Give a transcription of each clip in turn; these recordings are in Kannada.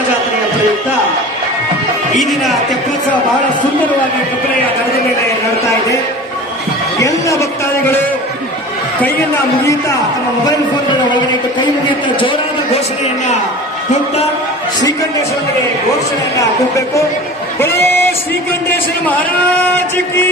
ರಥಜಾತ್ರೆಯ ಪ್ರಯುಕ್ತ ಈ ದಿನ ತೆಪ್ಪೋತ್ಸವ ಬಹಳ ಸುಂದರವಾಗಿ ಕಬ್ಬರೆಯ ದರದ ಮೇಲೆ ನಡ್ತಾ ಇದೆ. ಎಲ್ಲ ಭಕ್ತಾದಿಗಳು ಕೈಯನ್ನ ಮುಗಿಯುತ್ತಾ ತಮ್ಮ ಮೊಬೈಲ್ ಫೋನ್ಗಳ ಒಳಗಡೆ ಇಟ್ಟು ಕೈ ಮುಗಿಯುತ್ತಾ ಜೋರಾದ ಘೋಷಣೆಯನ್ನ ಕೊಡ್ತಾ ಶ್ರೀಕಂಠೇಶ್ವರನಿಗೆ ಘೋಷಣೆಯನ್ನ ಕೊಡ್ಬೇಕು. ಶ್ರೀಕಂಠೇಶ್ವರ ಮಹಾರಾಜ್ ಕಿ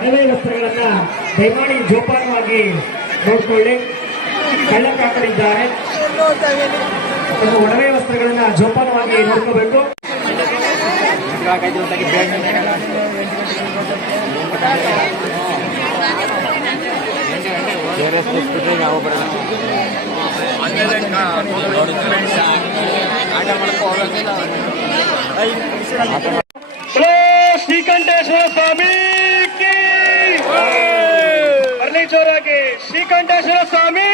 ಒಡವೆ ವಸ್ತ್ರಗಳನ್ನ ದಯಮಾಡಿ ಜೋಪಾನವಾಗಿ ನೋಡ್ಕೊಳ್ಳಿ. ಕಳ್ಳಕಾಕರಿದ್ದಾರೆ ಒಡವೆ ವಸ್ತ್ರಗಳನ್ನ ಜೋಪಾನವಾಗಿ ನೋಡ್ಕೋಬೇಕು. ಶ್ರೀಕಂಠೇಶ್ವರ ಸ್ವಾಮಿ ಕಿ ಬರ್ಲಿ ಜೋರಾಗಿ ಶ್ರೀಕಂಠೇಶ್ವರ ಸ್ವಾಮಿ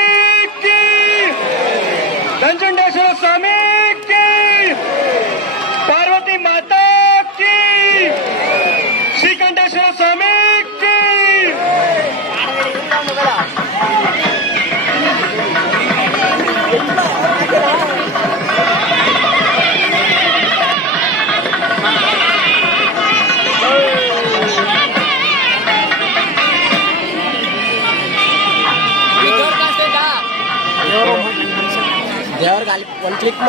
ಒಂದು ಕ್ಲಿಕ್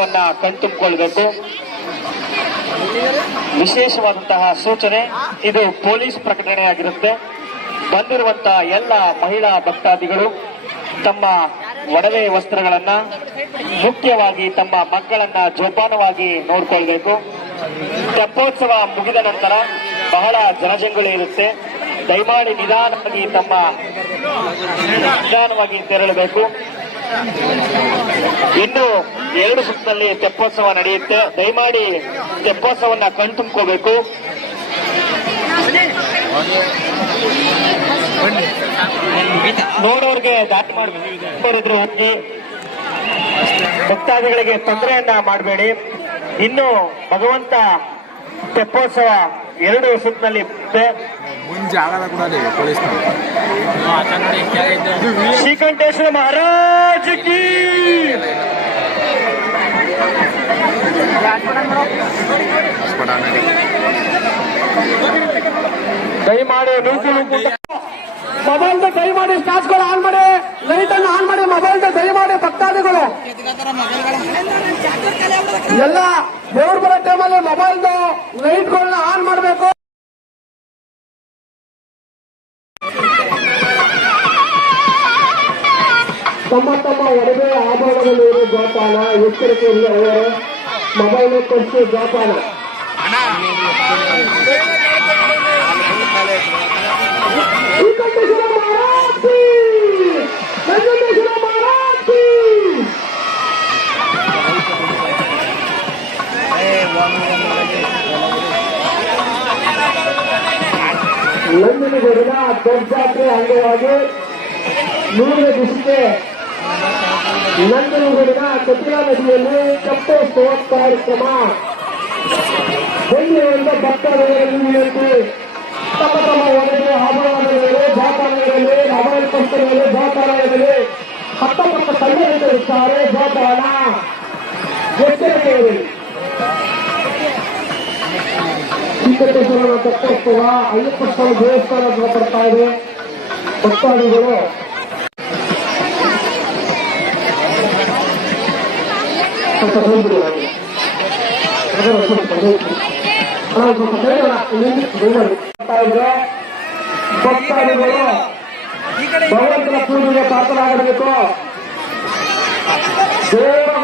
ವನ್ನ ಕಣ್ತುಂಬಿಕೊಳ್ಬೇಕು. ವಿಶೇಷವಾದಂತಹ ಸೂಚನೆ, ಇದು ಪೊಲೀಸ್ ಪ್ರಕಟಣೆಯಾಗಿರುತ್ತೆ ಬಂದಿರುವಂತಹ ಎಲ್ಲ ಮಹಿಳಾ ಭಕ್ತಾದಿಗಳು ತಮ್ಮ ಒಡವೆ ವಸ್ತ್ರಗಳನ್ನ ಮುಖ್ಯವಾಗಿ ತಮ್ಮ ಮಕ್ಕಳನ್ನ ಜೋಪಾನವಾಗಿ ನೋಡ್ಕೊಳ್ಬೇಕು. ತೆಪ್ಪೋತ್ಸವ ಮುಗಿದ ನಂತರ ಬಹಳ ಜನಜಂಗುಳಿ ಇರುತ್ತೆ. ದಯಮಾಡಿ ನಿಧಾನವಾಗಿ ತಮ್ಮ ನಿಧಾನವಾಗಿ ತೆರಳಬೇಕು. ಇನ್ನು ಎರಡು ಸುತ್ತಿನಲ್ಲಿ ತೆಪ್ಪೋತ್ಸವ ನಡೆಯುತ್ತೆ. ದಯಮಾಡಿ ತೆಪ್ಪೋತ್ಸವನ್ನ ಕಣ್ತುಂಬ್ಕೋಬೇಕು ನೋಡೋರ್ಗೆ ದಾಟಿ ಮಾಡಬೇಕು. ಹೋಗಿ. ಭಕ್ತಾದಿಗಳಿಗೆ ತೊಂದರೆಯನ್ನ ಮಾಡಬೇಡಿ. ಇನ್ನು ಭಗವಂತ ತೆಪ್ಪೋತ್ಸವ ಎರಡು ಸುತ್ತಿನಲ್ಲಿ ಮುಂಚೆ ಆಗಲ್ಲ ಕೂಡ ಅದೇ ಪೊಲೀಸ್ ಶ್ರೀಕಂಠೇಶ್ವರ ಮಹಾರಾಜ್ ಕಿ ನೂಕು ನೂಕು ಮೊಬೈಲ್ ದಯಮಾಡಿ ಸ್ಟಾಚ್ಗಳು ಆನ್ ಮಾಡಿ ಲೈಟ್ ಅನ್ನು ಆನ್ ಮಾಡಿ ಮೊಬೈಲ್ ದಯಮಾಡಿ ಭಕ್ತಾದಿಗಳು. ಎಲ್ಲ ದೇವ್ರು ಬರೋ ಟೈಮಲ್ಲಿ ಮೊಬೈಲ್ ಲೈಟ್ಗಳನ್ನ ಆನ್ ಮಾಡಬೇಕು. ತಮ್ಮ ತಮ್ಮ ಒಡವೆ ಆಭರಣದಲ್ಲಿ ಇರೋ ಜೋಪಾನ ಎಚ್ಚರಿಕೆಯಿಂದ ಅವರು ಮೊಬೈಲ್ ಕೊಟ್ಟು ಜೋಪಾನ ಶ್ರೀಕಂಠೇಶ್ವರ ಮಹಾರಾಜ್ ಕಿ! ನಂಜುಂಡೇಶ್ವರ ಮಹಾರಾಜ್ ಕಿ! ನಂಜನಗೂಡಿನ ದೊಡ್ಡ ಜಾತ್ರೆ ಅಂಗವಾಗಿ ಮೂರನೇ ದಿವಸಕ್ಕೆ ನಂಜನಗೂಡಿನ ಕಪಿಲಾ ನದಿಯಲ್ಲಿ ಕಪ್ಪೋತ್ಸವ ಕಾರ್ಯಕ್ರಮ. ಬೆಂಗಳೂರಿನ ಭಕ್ತಾದಿಗಳಲ್ಲಿ ತಮ್ಮ ತಮ್ಮ ಒಳಗೆ ಆಭರಣಗಳಲ್ಲಿ ಜಾಪಾನಗಳಲ್ಲಿ ಮೊಬೈಲ್ ಪುಸ್ತಕಗಳಲ್ಲಿ ಜಾತಾಲಯದಲ್ಲಿ ಹತ್ತೊಂಬತ್ತು ಸಂಘಟಿಸಿರುತ್ತಾರೆ ಜಾಪಾನ ಎಚ್ಚರಿಕೆಯಲ್ಲಿ ಇರಲಿ ಶ್ರೀಕಂಠೇಶ್ವರನ ತಪ್ಪೋತ್ಸವ ಅಯ್ಯಪ್ಪ ಸ್ವಾಮಿ ದೇವಸ್ಥಾನ ಬರ್ತಾ ಇದೆ. ಭಕ್ತಾದಿಗಳು ಭಕ್ತಾದಿಗಳು ಭಗವಂತನ ಪೂಜೆಗೆ ಪಾತ್ರರಾಗಬೇಕು ದೇವರ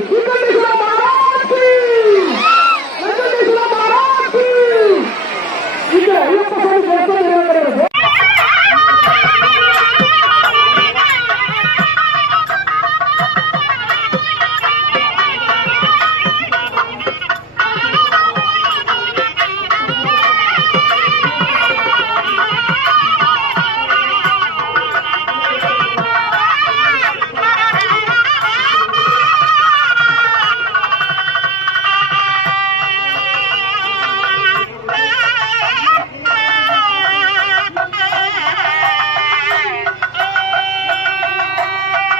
ಶ್ರೀಕಂಠೇಶ್ವರ